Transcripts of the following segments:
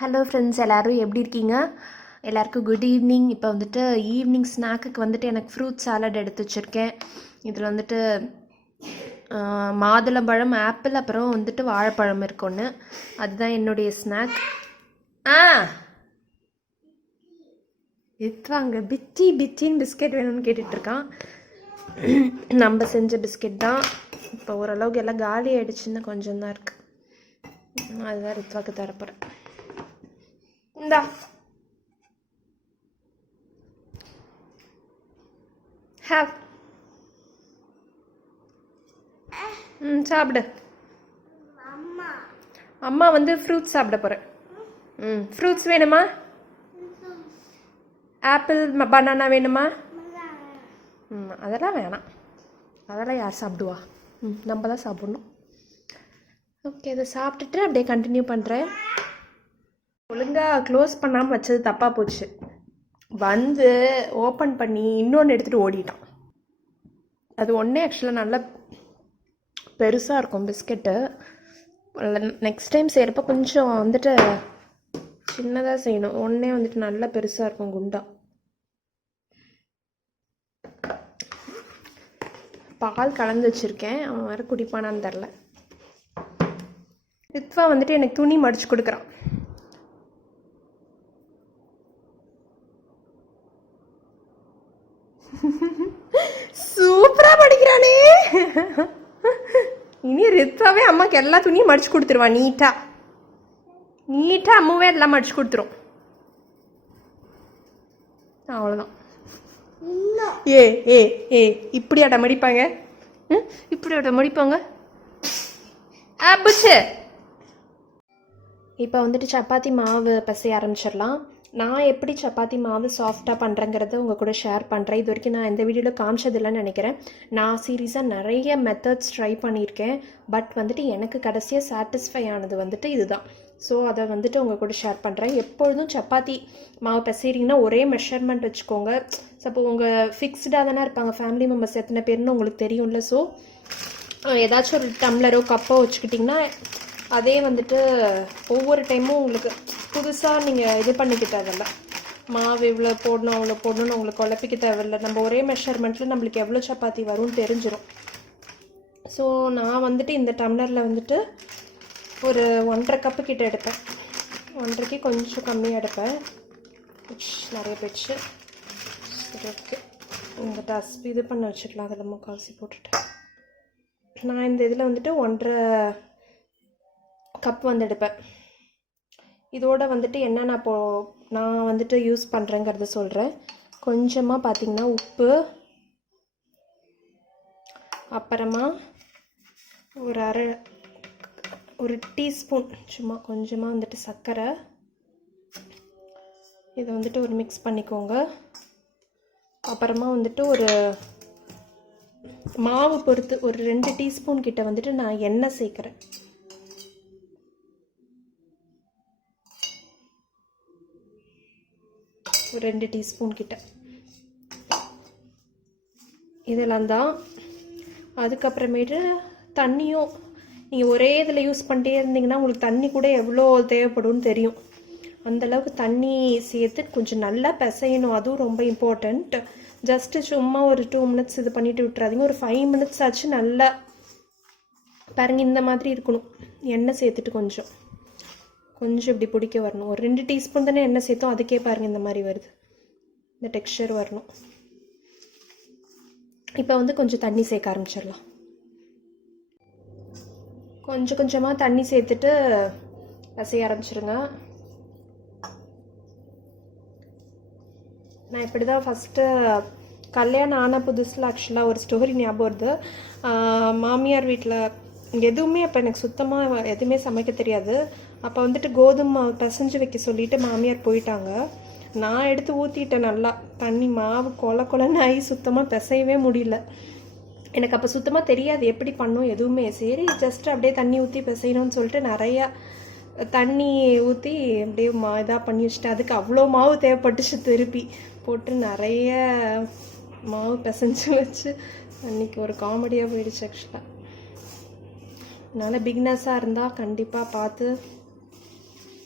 Hello friends, எல்லோரும் எப்படி இருக்கீங்க? எல்லாருக்கும் குட் ஈவினிங். இப்போ வந்துட்டு ஈவினிங் ஸ்நாக்குக்கு வந்துட்டு எனக்கு ஃப்ரூட் சாலட் எடுத்து வச்சுருக்கேன். இதில் வந்துட்டு மாதுளம்பழம், ஆப்பிள், அப்புறம் வந்துட்டு வாழைப்பழம் இருக்குன்னு. அதுதான் என்னுடைய ஸ்நாக். ரித்வாங்க பிச்சின்னு பிஸ்கெட் வேணும்னு கேட்டுட்ருக்கான். நம்ம செஞ்ச பிஸ்கெட் தான். இப்போ ஓரளவுக்கு எல்லாம் காலி ஆகிடுச்சுன்னு கொஞ்சம் தான் இருக்குது. அதுதான் ரித்வாக்கு தரப்போகிறேன். இந்தா ஹேவ். சாப்பிடு. அம்மா வந்து ஃப்ரூட்ஸ் சாப்பிட போகிறேன். ஃப்ரூட்ஸ் வேணுமா? ஆப்பிள், பனானா வேணுமா? அதெல்லாம் வேணாம். அதெல்லாம் யார் சாப்பிடுவா? நம்ம தான் சாப்பிட்ணும். ஓகே, இதை சாப்பிட்டுட்டு அப்படியே கண்டினியூ பண்ணுறேன். ஒழுங்காக க்ளோஸ் பண்ணாமல் வச்சது தப்பாக போச்சு. வந்து ஓப்பன் பண்ணி இன்னொன்று எடுத்துகிட்டு ஓடிட்டான். அது ஒன்றே ஆக்சுவலாக நல்லா பெருசாக இருக்கும் பிஸ்கெட்டு. நெக்ஸ்ட் டைம் செய்கிறப்ப கொஞ்சம் வந்துட்டு சின்னதாக செய்யணும். ஒன்றே வந்துட்டு நல்லா பெருசாக இருக்கும், குண்டா. பால் கலந்து வச்சுருக்கேன். அவன் வேறு குடிப்பானான்னு தெரில. ரித்வா வந்துட்டு எனக்கு துணி மடித்து கொடுக்குறான். சூப்பரா படிக்கிறானே. இனி ரித்வாவே அம்மாக்கு எல்லா துணியும் மடிச்சு கொடுத்துருவான். நீட்டா அம்மாவே எல்லாம் மடிச்சு கொடுத்துரும். அவ்வளோதான். ஏ ஏ ஏ இப்படியாட்ட மடிப்பாங்க? இப்படியாட்ட மடிப்பாங்க? புச்சு. இப்போ வந்துட்டு சப்பாத்தி மாவு பசைய ஆரம்பிச்சிடலாம். நான் எப்படி சப்பாத்தி மாவு சாஃப்டாக பண்ணுறேங்கிறத உங்கள் கூட ஷேர் பண்ணுறேன். இது வரைக்கும் நான் இந்த வீடியோவில் காமிச்சதில்லைன்னு நினைக்கிறேன். நான் சீரியஸாக நிறைய மெத்தட்ஸ் ட்ரை பண்ணியிருக்கேன். பட் வந்துட்டு எனக்கு கடைசியாக சாட்டிஸ்ஃபை ஆனது வந்துட்டு இதுதான். ஸோ அதை வந்துட்டு உங்கள் கூட ஷேர் பண்ணுறேன். எப்பொழுதும் சப்பாத்தி மாவு பசைறீங்கன்னா ஒரே மெஷர்மெண்ட் வச்சுக்கோங்க. சப்போ உங்கள் ஃபிக்ஸ்டாக தானே இருப்பாங்க, ஃபேமிலி மெம்பர்ஸ் எத்தனை பேர்னு உங்களுக்கு தெரியும்ல. ஸோ ஏதாச்சும் ஒரு டம்ளரோ கப்போ வச்சுக்கிட்டிங்கன்னா அதே வந்துட்டு ஒவ்வொரு டைமும் உங்களுக்கு புதுசாக நீங்கள் இது பண்ணிக்க தேவையில்ல. மாவு இவ்வளோ போடணும் அவ்வளோ போடணும்னு உங்களுக்கு குழப்பிக்க தேவையில்லை. நம்ம ஒரே மெஷர்மெண்ட்டில் நம்மளுக்கு எவ்வளோ சப்பாத்தி வரும்னு தெரிஞ்சிடும். ஸோ நான் வந்துட்டு இந்த டம்ளரில் வந்துட்டு ஒரு 1.5 கப்பு கிட்ட எடுப்பேன். 1.5க்கு கொஞ்சம் கம்மியாக எடுப்பேன். நிறைய போயிடுச்சு. சரி, ஓகே. இந்த டஸ்ட் இது பண்ண வச்சுக்கலாம். அதில் முக்கால்வாசி போட்டுட்டேன். நான் இந்த இதில் வந்துட்டு 1.5 கப் வந்து எடுப்பேன். இதோட வந்துட்டு என்ன நான் வந்துட்டு யூஸ் பண்ணுறேங்கிறத சொல்கிறேன். கொஞ்சமாக பார்த்திங்கன்னா உப்பு, அப்புறமா ஒரு டீஸ்பூன் சும்மா கொஞ்சமாக வந்துட்டு சர்க்கரை. இதை வந்துட்டு ஒரு மிக்ஸ் பண்ணிக்கோங்க. அப்புறமா வந்துட்டு ஒரு மாவு பொறுத்து ஒரு 2 டீஸ்பூன் கிட்ட வந்துட்டு நான் எண்ணெய் சேர்க்குறேன். ஒரு 2 டீஸ்பூன் கிட்ட இதெல்லாம் தான். அதுக்கப்புறமேட்டு தண்ணியும் நீங்கள் ஒரே இதில் யூஸ் பண்ணிட்டே இருந்தீங்கன்னா உங்களுக்கு தண்ணி கூட எவ்வளோ தேவைப்படும்னு தெரியும். அந்தளவுக்கு தண்ணி சேர்த்து கொஞ்சம் நல்லா பிசையணும். அதுவும் ரொம்ப இம்பார்ட்டண்ட். ஜஸ்ட்டு சும்மா ஒரு 2 மினிட்ஸ் இது பண்ணிவிட்டு விட்டுறாதீங்க. ஒரு 5 மினிட்ஸ் ஆச்சு நல்லா பாருங்க, இந்த மாதிரி இருக்கணும். எண்ணெய் சேர்த்துட்டு கொஞ்சம் இப்படி பிடிக்க வரணும். ஒரு 2 டீஸ்பூன் தானே எண்ணெய் சேர்த்தோம், அதுக்கே பாருங்கள் இந்த மாதிரி வருது. இந்த டெக்ஸ்சர் வரணும். இப்போ வந்து கொஞ்சம் தண்ணி சேர்க்க ஆரம்பிச்சிடலாம். கொஞ்சமாக தண்ணி சேர்த்துட்டு பசைய ஆரம்பிச்சிருங்க. நான் இப்படி தான் ஃபஸ்ட்டு கல்யாணம் ஆன புதுசில் ஆக்சுவலாக ஒரு ஸ்டோரி ஞாபகம் வருது. மாமியார் வீட்டில் எதுவுமே அப்போ எனக்கு சுத்தமாக எதுவுமே சமைக்க தெரியாது. அப்போ வந்துட்டு கோதுமை மாவு பிசைஞ்சு வைக்க சொல்லிவிட்டு மாமியார் போயிட்டாங்க. நான் எடுத்து ஊற்றிட்டேன். நல்லா தண்ணி மாவு கொலன்னு ஆகி சுத்தமாக பிசையவே முடியல. எனக்கு அப்போ சுத்தமாக தெரியாது எப்படி பண்ணும் எதுவுமே. சரி, ஜஸ்ட் அப்படியே தண்ணி ஊற்றி பிசையணும்னு சொல்லிட்டு நிறையா தண்ணி ஊற்றி அப்படியே இதாக பண்ணி வச்சுட்டேன். அதுக்கு அவ்வளோ மாவு தேவைப்பட்டுச்சு. திருப்பி போட்டு நிறைய மாவு பிசைஞ்சு வச்சு அன்றைக்கி ஒரு காமெடியாக போயிடுச்சு ஆக்சுவலாக. அதனால் பிகினர்ஸாக இருந்தால் கண்டிப்பாக பார்த்து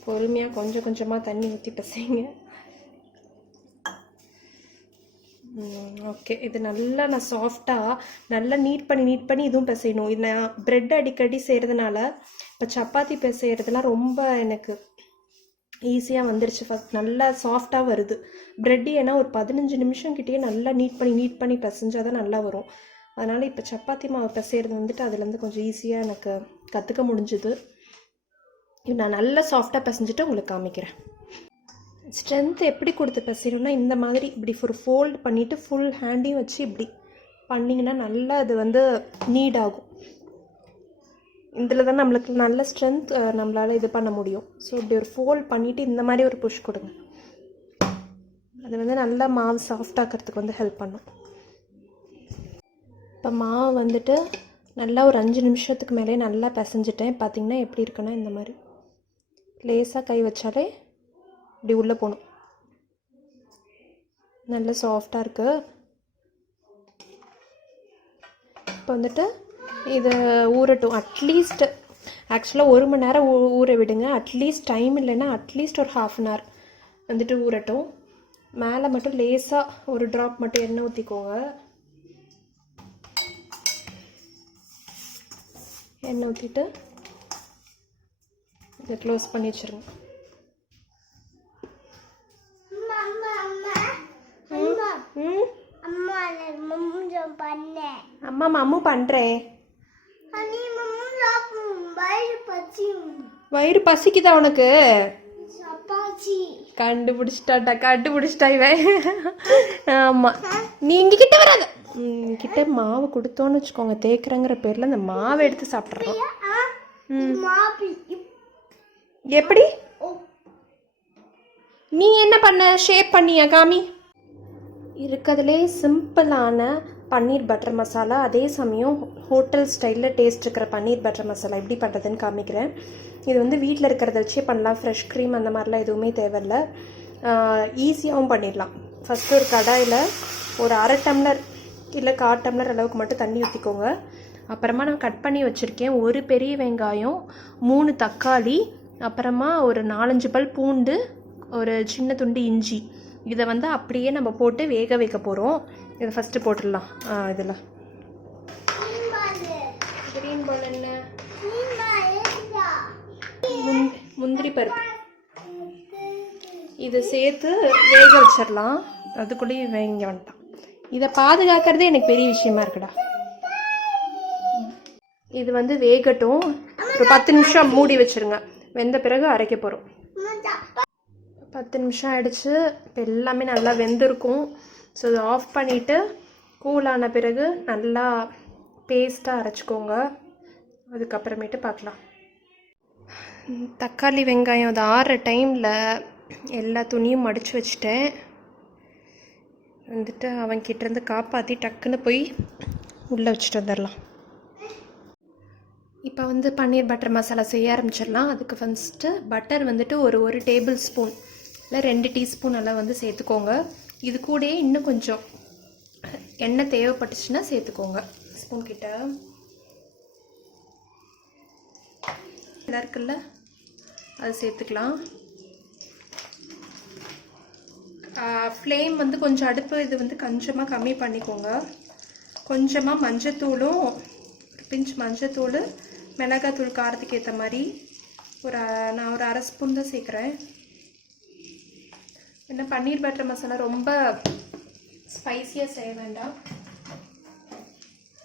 பொறுமையாக கொஞ்சம் கொஞ்சமாக தண்ணி ஊற்றி பிசைங்க. ஓகே, இது நல்லா நான் சாஃப்டாக நல்லா நீட் பண்ணி இதுவும் பிசையணும். இது நான் ப்ரெட் அடிக்கடி செய்கிறதுனால இப்போ சப்பாத்தி பிசைகிறதுலாம் ரொம்ப எனக்கு ஈஸியாக வந்துருச்சு. ஃபஸ்ட் நல்லா சாஃப்டாக வருது ப்ரெட்டு. ஏன்னா ஒரு 15 நிமிஷம் கிட்டேயே நல்லா நீட் பண்ணி பிசைஞ்சால் தான் நல்லா வரும். அதனால் இப்போ சப்பாத்தி மாவு பிசைகிறது வந்துட்டு அதுலேருந்து கொஞ்சம் ஈஸியாக எனக்கு கற்றுக்க முடிஞ்சுது. நான் நல்லா சாஃப்டாக பிசைஞ்சிட்டு உங்களுக்கு காமிக்கிறேன். ஸ்ட்ரென்த் எப்படி கொடுத்து பிசையணும்னா இந்த மாதிரி இப்படி ஒரு ஃபோல்ட் பண்ணிவிட்டு ஃபுல் ஹேண்டையும் வச்சு இப்படி பண்ணிங்கன்னா நல்லா அது வந்து நீட் ஆகும். இதில் தான் நம்மளுக்கு நல்ல ஸ்ட்ரென்த் நம்மளால் இது பண்ண முடியும். ஸோ இப்படி ஒரு ஃபோல்ட் பண்ணிவிட்டு இந்த மாதிரி ஒரு புஷ் கொடுங்க. அது வந்து நல்லா மாவு சாஃப்டாக்கிறதுக்கு வந்து ஹெல்ப் பண்ணும். இப்போ மாவு வந்துட்டு நல்லா ஒரு 5 நிமிஷத்துக்கு மேலே நல்லா பிசைஞ்சிட்டேன். பார்த்திங்கன்னா எப்படி இருக்குன்னா இந்த மாதிரி லேசாக கை வச்சாலே இப்படி உள்ளே போகணும். நல்லா சாஃப்டாக இருக்குது. இப்போ வந்துட்டு இதை ஊறட்டும். அட்லீஸ்ட் ஆக்சுவலாக 1 மணி நேரம் ஊற விடுங்க. அட்லீஸ்ட் டைம் இல்லைன்னா அட்லீஸ்ட் ஒரு 1/2 அன் ஹவர் வந்துட்டு ஊறட்டும். மேலே மட்டும் லேசாக ஒரு ட்ராப் மட்டும் எண்ணெய் ஊற்றிக்கோங்க. எண்ணெய் ஊற்றிட்டு இதை க்ளோஸ் பண்ணி வச்சுருங்க. அம்மா மம்மு பண்றேன். வயிறு பசிக்குதா உனக்கு? கண்டுபிடிச்சிட்டா இவன். ஆமா, நீ இங்க கிட்ட வராத. கிட்ட மாவு கொடுத்தோன்னு வச்சுக்கோங்க, தேய்க்கிறங்கிற பேர்ல அந்த மாவை எடுத்து சாப்பிட்றோம். எப்படி நீ என்ன பண்ண? ஷேப் பண்ணியா? காமி. இருக்கிறதுலே சிம்பிளான பன்னீர் பட்டர் மசாலா, அதே சமயம் ஹோட்டல் ஸ்டைலில் டேஸ்ட் இருக்கிற பன்னீர் பட்டர் மசாலா எப்படி பண்ணுறதுன்னு காமிக்கிறேன். இது வந்து வீட்டில் இருக்கிறத வச்சே பண்ணலாம். ஃப்ரெஷ் க்ரீம் அந்த மாதிரிலாம் எதுவுமே தேவையில்லை. ஈஸியாகவும் பண்ணிடலாம். ஃபஸ்ட்டு ஒரு கடாயில் ஒரு 1/2 டம்ளர் இல்லை 1/4 டம்ளர் அளவுக்கு மட்டும் தண்ணி ஊற்றிக்கோங்க. அப்புறமா நான் கட் பண்ணி வச்சுருக்கேன் ஒரு பெரிய வெங்காயம், 3 தக்காளி, அப்புறமா ஒரு 4-5 பல் பூண்டு, ஒரு சின்ன துண்டு இஞ்சி. இதை வந்து அப்படியே நம்ம போட்டு வேக வைக்க போகிறோம். இதை ஃபஸ்ட்டு போட்டுடலாம். இதில் கிரீன் பால் என்ன? முந்திரி பருப்பு. இதை சேர்த்து வேக வச்சிடலாம். அதுக்குள்ளேயே வேங்க வந்துட்டான். இதை பாதுகாக்கிறதே எனக்கு பெரிய விஷயமா இருக்குடா. இது வந்து வேகட்டும். ஒரு 10 நிமிஷம் மூடி வச்சுருங்க. வெந்த பிறகு அரைக்க போகிறோம். 10 நிமிஷம் ஆகிடுச்சு. இப்போ எல்லாமே நல்லா வெந்திருக்கும். ஸோ இதை ஆஃப் பண்ணிவிட்டு கூலான பிறகு நல்லா பேஸ்ட்டாக அரைச்சிக்கோங்க. அதுக்கப்புறமேட்டு பார்க்கலாம். தக்காளி வெங்காயம் அது ஆறுற டைமில் எல்லா துணியும் மடித்து வச்சுட்டேன். வந்துட்டு அவன்கிட்டேருந்து காப்பாற்றி டக்குன்னு போய் உள்ளே வச்சுட்டு வந்துடலாம். இப்போ வந்து பன்னீர் பட்டர் மசாலா செய்ய ஆரம்பிச்சிடலாம். அதுக்கு ஃபஸ்ட்டு பட்டர் வந்துட்டு ஒரு டேபிள் ஸ்பூன் இல்லை 2 டீஸ்பூன் எல்லாம் வந்து சேர்த்துக்கோங்க. இது கூடயே இன்னும் கொஞ்சம் எண்ணெய் தேவைப்பட்டுச்சுன்னா சேர்த்துக்கோங்க. ஸ்பூன் கிட்ட எல்லாம் இருக்குல்ல, அது சேர்த்துக்கலாம். ஃப்ளேம் வந்து கொஞ்சம் அடுப்பு இது வந்து கொஞ்சமாக கம்மி பண்ணிக்கோங்க. கொஞ்சமாக மஞ்சத்தூளும், ஒரு பிஞ்ச் மஞ்சத்தூள், மிளகாத்தூள் காரத்துக்கு ஏற்ற மாதிரி நான் ஒரு 1/2 ஸ்பூன் தான் சேர்க்குறேன். ஏன்னா பன்னீர் பட்டர் மசாலா ரொம்ப ஸ்பைஸியாக செய்ய வேண்டாம்.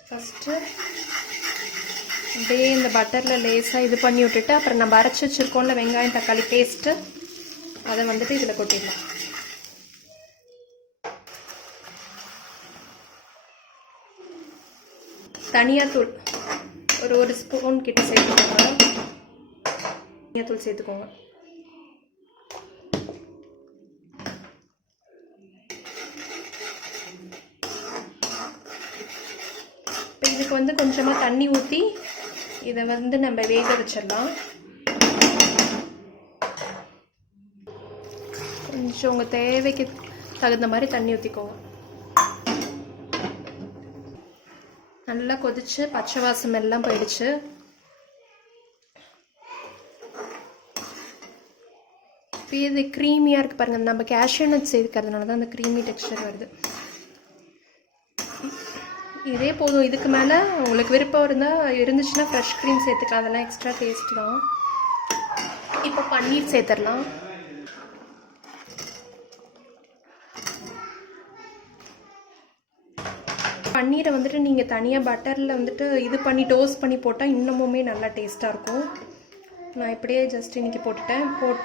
ஃபஸ்ட்டு அப்படியே இந்த பட்டரில் லேசாக இது பண்ணி விட்டுட்டு அப்புறம் நம்ம அரைச்சி வச்சுருக்கோம்ல வெங்காயம் தக்காளி பேஸ்ட்டு, அதை வந்துட்டு இதில் கொட்டிடலாம். தனியாத்தூள் ஒரு ஸ்பூன் கிட்ட சேர்த்துக்கோங்க. தனியாத்தூள் சேர்த்துக்கோங்க. இதுக்கு வந்து கொஞ்சமாக தண்ணி ஊற்றி இதை வந்து நம்ம வேக வச்சிடலாம். கொஞ்சம் உங்கள் தேவைக்கு தகுந்த மாதிரி தண்ணி ஊற்றிக்கோங்க. நல்லா கொதிச்சு பச்சை வாசம் எல்லாம் போயிடுச்சு. இது க்ரீமியாக இருக்குது பாருங்கள், நம்ம கேஷ்யூ நட்ஸ் சேர்க்கிறதுனால தான் அந்த க்ரீமி டெக்ஸ்சர் வருது. இதே போதும். இதுக்கு மேலே உங்களுக்கு விருப்பம் இருந்துச்சுன்னா ஃப்ரெஷ் க்ரீம் சேர்த்துக்கலாம், அதெல்லாம் எக்ஸ்ட்ரா டேஸ்ட் தான். இப்போ பன்னீர் சேர்த்துடலாம். பன்னீரை வந்துட்டு நீங்கள் தனியாக பட்டரில் வந்துட்டு இது பண்ணி டோஸ்ட் பண்ணி போட்டால் இன்னமுமே நல்லா டேஸ்ட்டாக இருக்கும். நான் இப்படியே ஜஸ்ட் இன்றைக்கி போட்டு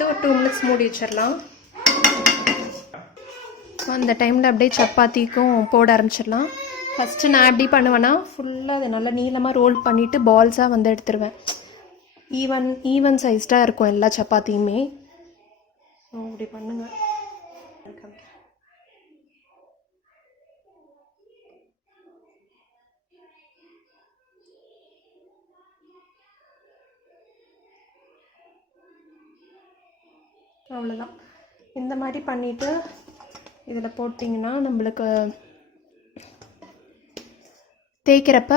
ஒரு 2 minutes மூடி வச்சிடலாம். அந்த டைமில் அப்படியே சப்பாத்திக்கும் போட ஆரம்பிச்சிடலாம். ஃபஸ்ட்டு நான் எப்படி பண்ணுவேன்னா, ஃபுல்லாக அதை நல்லா நீளமாக ரோல் பண்ணிவிட்டு பால்ஸாக வந்து எடுத்துருவேன். ஈவன் சைஸ்டாக இருக்கும் எல்லா சப்பாத்தியுமே. அப்படி பண்ணுங்க. அவ்வளோதான். இந்த மாதிரி பண்ணிவிட்டு இதில் போட்டிங்கன்னா நம்மளுக்கு தேய்க்கிறப்ப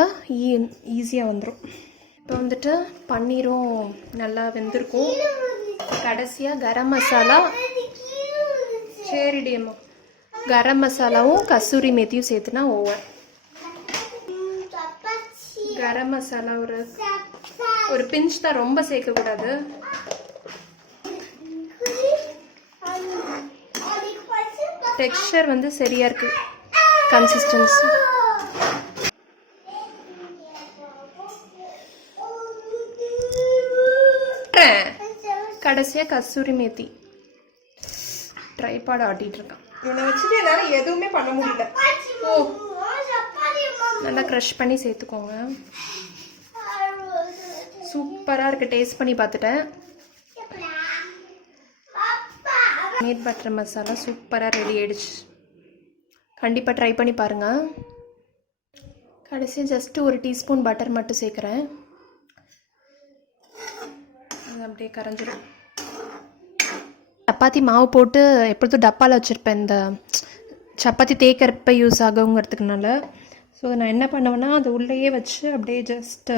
ஈஸியாக வந்துடும். இப்போ வந்துட்டு பன்னீரும் நல்லா வெந்திருக்கும். கடைசியாக கரம் மசாலா, சரிடியம்மா, கரம் மசாலாவும் கசூரி மேத்தியும் சேர்த்துனா ஓவர். கரம் மசாலா ஒரு பிஞ்ச் தான், ரொம்ப சேர்க்கக்கூடாது. டெக்ஸ்சர் வந்து சரியாக இருக்குது, கன்சிஸ்டன்சி. கடைசியாக கசூரி மேத்தி. ட்ரைபாட் ஆட்டிகிட்டு இருக்கான். இவனை வச்சுட்டு என்னால் எதுவுமே பண்ண முடியல. நல்லா க்ரஷ் பண்ணி சேர்த்துக்கோங்க. சூப்பராக இருக்குது. டேஸ்ட் பண்ணி பார்த்துட்டேன். பன்னீர் பட்டர் மசாலா சூப்பராக ரெடி ஆகிடுச்சு. கண்டிப்பாக ட்ரை பண்ணி பாருங்கள். கடைசியாக ஜஸ்ட்டு 1 டீஸ்பூன் பட்டர் மட்டும் சேர்க்குறேன். அது அப்படியே கரைஞ்சிடும். சப்பாத்தி மாவு போட்டு எப்பொழுதும் டப்பாவில் வச்சுருப்பேன், இந்த சப்பாத்தி தேய்க்கிறப்ப யூஸ் ஆகுங்கிறதுக்குனால. ஸோ நான் என்ன பண்ணுவேன்னா, அது உள்ளேயே வச்சு அப்படியே ஜஸ்ட்டு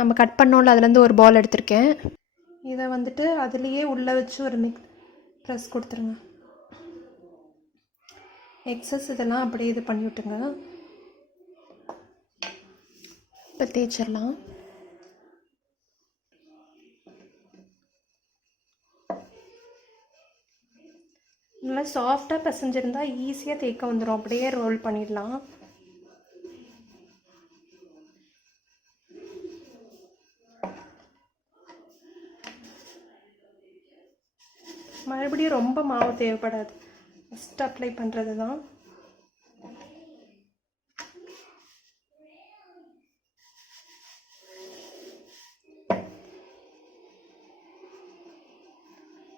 நம்ம கட் பண்ணோம்ல, அதுலேருந்து ஒரு பால் எடுத்திருக்கேன். இதை வந்துட்டு அதுலேயே உள்ளே வச்சு ஒரு ப்ரெஸ் கொடுத்துருங்க. எக்ஸஸ் இதெல்லாம் அப்படியே இது பண்ணி விட்டுங்க. இப்போ தேய்ச்சிடலாம். நல்லா சாஃப்டாக பிசைஞ்சிருந்தா ஈஸியாக தேய்க்க வந்துடும். அப்படியே ரோல் பண்ணிடலாம். மறுபடியும் ரொம்ப மாவு தேவைப்படாது, ஃபஸ்ட் அப்ளை பண்ணுறது தான்.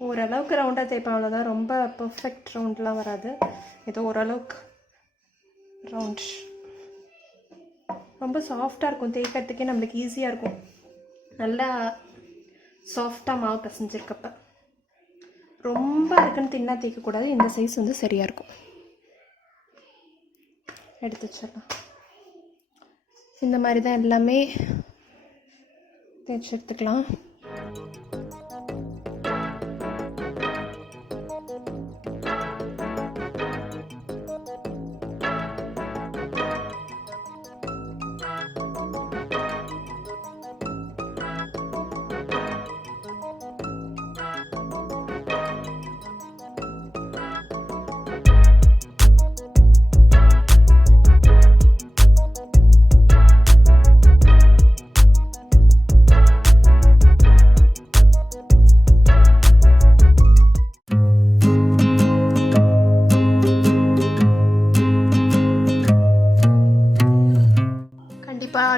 ஓரளவுக்கு ரவுண்டாக தேய்ப்பேன், அவ்வளோதான். ரொம்ப பர்ஃபெக்ட் ரவுண்ட்லாம் வராது, ஏதோ ஓரளவுக்கு ரவுண்ட். ரொம்ப சாஃப்டாக இருக்கும், தேய்க்கிறதுக்கே நம்மளுக்கு ஈஸியாக இருக்கும். நல்லா சாஃப்டாக மாவு பிசைஞ்சிருக்கப்ப. ரொம்ப இருக்குன்னு தின்னா தேய்க்கக்கூடாது. இந்த சைஸ் வந்து சரியாக இருக்கும். எடுத்து வச்சிடலாம். இந்த மாதிரி தான் எல்லாமே தேய்ச்சி எடுத்துக்கலாம்.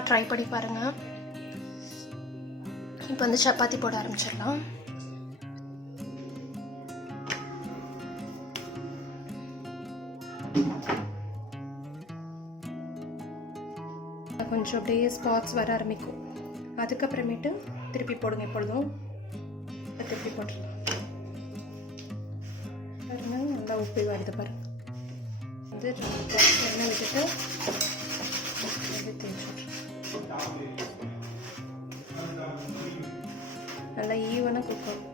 ட்ரை பண்ணி பாருங்கள். இப்போ வந்து சப்பாத்தி போட ஆரம்பிச்சிடலாம். கொஞ்சம் அப்படியே ஸ்பாட்ஸ் வர ஆரம்பிக்கும். அதுக்கப்புறமேட்டு திருப்பி போடுங்க. எப்பொழுதும் திருப்பி போட்டுருலாம். பாருங்க, நல்லா உப்பி வருது பாருங்க. வந்து எண்ணெய் விட்டுட்டு நல்லா ஈவனாக குக் ஆகும்.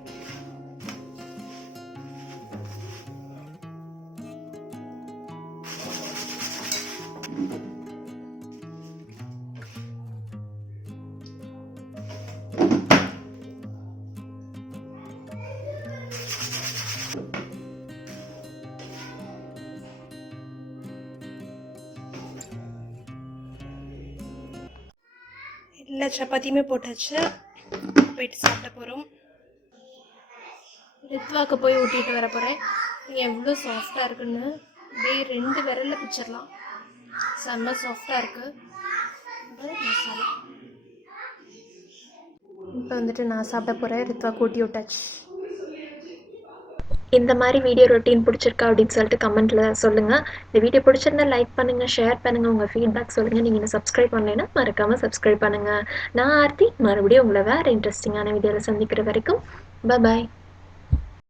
எல்லா சப்பாத்தியுமே போட்டாச்சு. போயிட்டு சாப்பிட போகிறோம். ரித்வாக்கு போய் ஊட்டிட்டு வர போகிறேன். எவ்வளோ சாஃப்டாக இருக்குன்னு அப்படியே 2 விரலில் பிச்சிடலாம். செம்ம சாஃப்டாக இருக்குது. மசாலா இப்போ வந்துட்டு நான் சாப்பிட போகிறேன். ரித்வா கூட்டி விட்டாச்சு. இந்த மாதிரி வீடியோ ரொட்டீன் பிடிச்சிருக்கா அப்படின்னு சொல்லிட்டு கமெண்ட்டில் சொல்லுங்கள். இந்த வீடியோ பிடிச்சிருந்தா லைக் பண்ணுங்கள், ஷேர் பண்ணுங்கள், உங்கள் ஃபீட்பேக் சொல்லுங்கள். நீங்கள் இன்னும் சப்ஸ்கிரைப் பண்ணலைன்னா மறக்காமல் சப்ஸ்கிரைப் பண்ணுங்கள். நான் ஆர்த்தி, மறுபடியும் உங்களை வேறு இன்ட்ரெஸ்டிங்கான வீடியோவில் சந்திக்கிற வரைக்கும் பாய்.